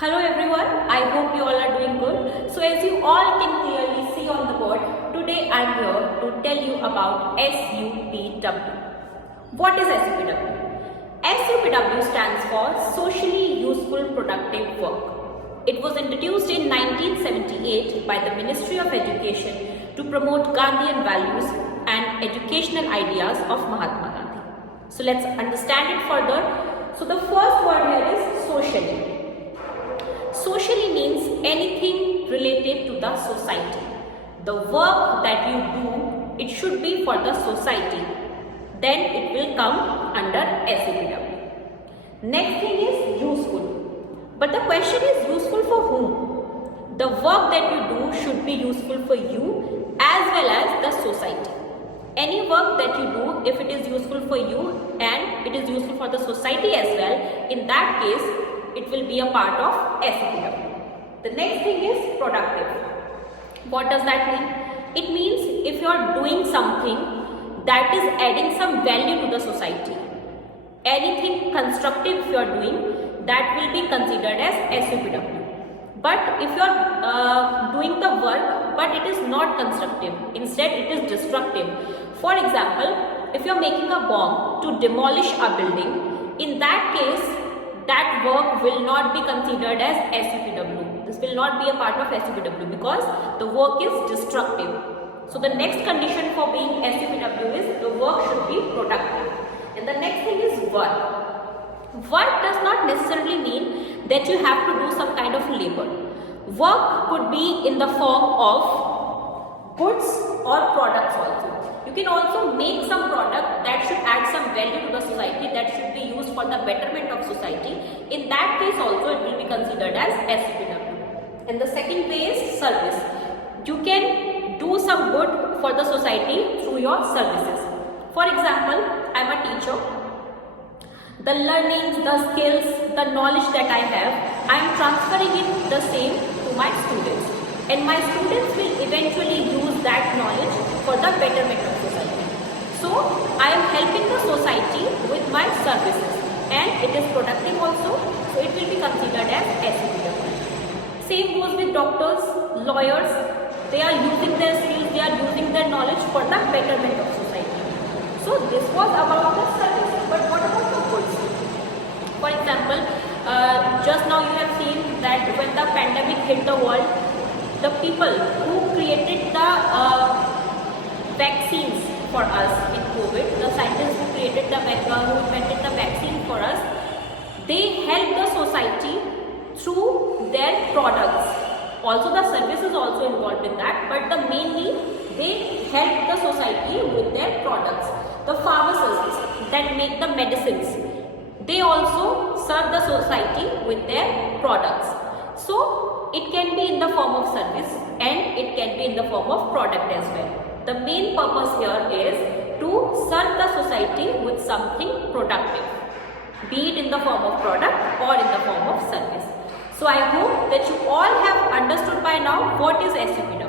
Hello everyone, I hope you all are doing good. So as you all can clearly see on the board, today I am here to tell you about SUPW. What is SUPW? SUPW stands for Socially Useful Productive Work. It was introduced in 1978 by the Ministry of Education to promote Gandhian values and educational ideas of Mahatma Gandhi. So let's understand it further. So the first word here is socially. Socially means anything related to the society. The work that you do, it should be for the society. Then it will come under SUPW. Next thing is useful. But the question is useful for whom? The work that you do should be useful for you as well as the society. Any work that you do, if it is useful for you and it is useful for the society as well, in that case, it will be a part of SUPW. The next thing is productive. What does that mean? It means if you are doing something that is adding some value to the society, anything constructive if you are doing, that will be considered as SUPW. But if you are doing the work but it is not constructive, instead it is destructive. For example, if you are making a bomb to demolish a building, in that case, that work will not be considered as SUPW. This will not be a part of SUPW because the work is destructive. So the next condition for being SUPW is the work should be productive. And the next thing is work. Work does not necessarily mean that you have to do some kind of labor. Work could be in the form of goods or products also. You can also make some product that should add some value to the society, that should be used for the betterment of society. In that case also it will be considered as SUPW. And the second way is service. You can do some good for the society through your services. For example, I am a teacher. The learnings, the skills, the knowledge that I have, I am transferring it the same to my students. And my students will eventually use that knowledge for the betterment of society. So, I am helping the society with my services and it is productive also, so it will be considered as SUPW. Same goes with doctors, lawyers, they are using their skills, they are using their knowledge for the betterment of society. So, this was about the service, but what about the goods? For example, just now you have seen that when the pandemic hit the world, the people who created the vaccines for us in COVID, the scientists who created who invented the vaccine for us, they helped the society through their products. Also the service is also involved in that, but mainly they help the society with their products. The pharmacists that make the medicines, they also serve the society with their products. So it can be in the form of service and it can be in the form of product as well. The main purpose here is to serve the society with something productive, be it in the form of product or in the form of service. So I hope that you all have understood by now what is SUPW.